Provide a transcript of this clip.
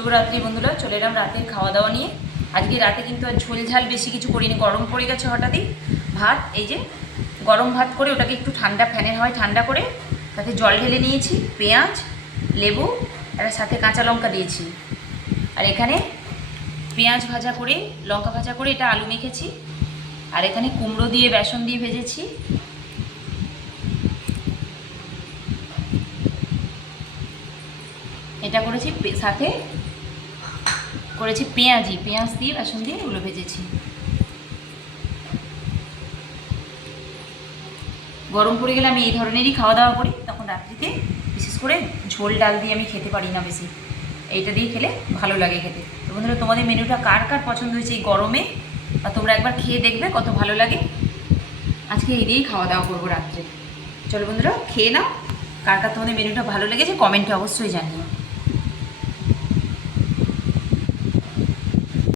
শুভরাত্রি বন্ধুরা, চলে এলাম রাতের খাওয়া দাওয়া নিয়ে। আজকে রাতে কিন্তু আর ঝোল ঝাল বেশি কিছু করিনি, গরম পড়ে গেছে হঠাৎই। ভাত, এই যে গরম ভাত করে ওটাকে একটু ঠান্ডা, ফ্যানের হাওয়ায় ঠান্ডা করে তাতে জল ঢেলে নিয়েছি, পেঁয়াজ, লেবু আর সাথে কাঁচা লঙ্কা দিয়েছি। আর এখানে পেঁয়াজ ভাজা করে, লঙ্কা ভাজা করে এটা আলু মেখেছি। আর এখানে কুমড়ো দিয়ে বেসন দিয়ে ভেজেছি। এটা করেছি, সাথে করেছি পেঁয়াজ দিয়ে বেসন দিয়ে এগুলো ভেজেছি। গরম পড়ে গেলে আমি এই ধরনেরই খাওয়া দাওয়া করি, তখন রাত্রিতে বিশেষ করে ঝোল ডাল দিয়ে আমি খেতে পারি না বেশি, এইটা দিয়ে খেলে ভালো লাগে খেতে। তো বন্ধুরা, তোমাদের মেনুটা কার কার পছন্দ হয়েছে এই গরমে, আর তোমরা একবার খেয়ে দেখবে কত ভালো লাগে। আজকে এই দিয়েই খাওয়া দাওয়া করবো রাত্রে। চলো বন্ধুরা, খেয়ে নাও। কার কার তোমাদের মেনুটা ভালো লেগেছে কমেন্টে অবশ্যই জানিও।